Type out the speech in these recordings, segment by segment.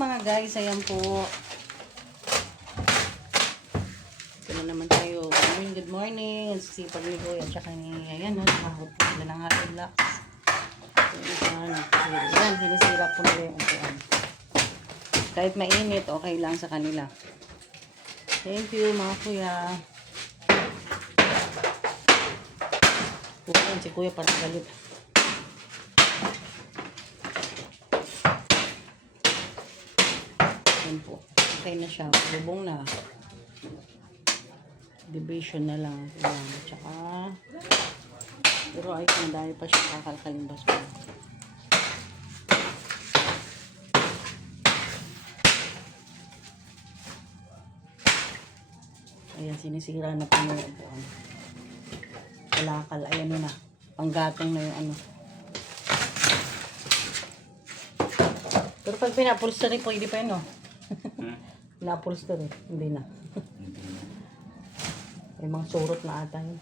mga guys? Ayan po. Ito na naman tayo. Good morning. Sipag ni Kuya. Tsaka ni, ayan o. Nakahot po sila ng ating lax. Ayan, sinisira po nila yung upuan. Kahit mainit, okay lang sa kanila. Thank you mga kuya. Ayan, si Kuya parang galit. Ayan po. Okay na siya. Lubong na. Division na lang. Ayan. Tsaka pero ay kung dahil pa siya kakalkalimbas po. Ayan, sinisira na po yung upuan. Kalakal. Ayan na. Panggatong na yung ano. Pero pag pinapulster rin po, hindi pa yun, no? Pinapulster rin. Hindi na. May mga surot na ata yun.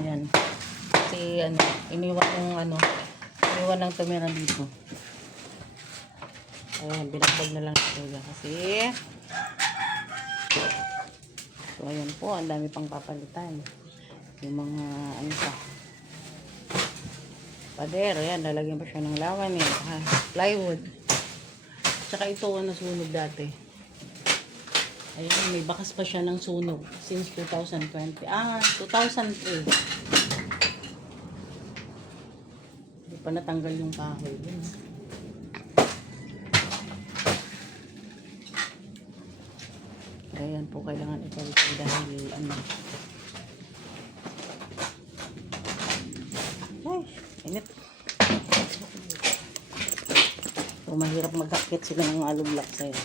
Ayan. Kasi, ano, iniwan ng tumira dito. Ayan, binagbag na lang ito yan. Kasi, so, ayan po, ang dami pang papalitan. Yung mga, ano pa. Pader, ayan, lalagyan pa siya ng lawan eh. Plywood. Tsaka ito, nasunog dati. Ayan, may bakas pa siya ng sunog. Since 2020. 2003. Hindi pa natanggal yung kahoy. Yun. Ayan po, kailangan ipalik dahil ano. Ay, init. So, mahirap magkakit sila ng alublak sa'yo.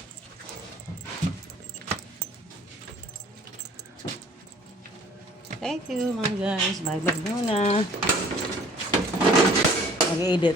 Thank you mga guys. Bye-bye muna. Mag-edit.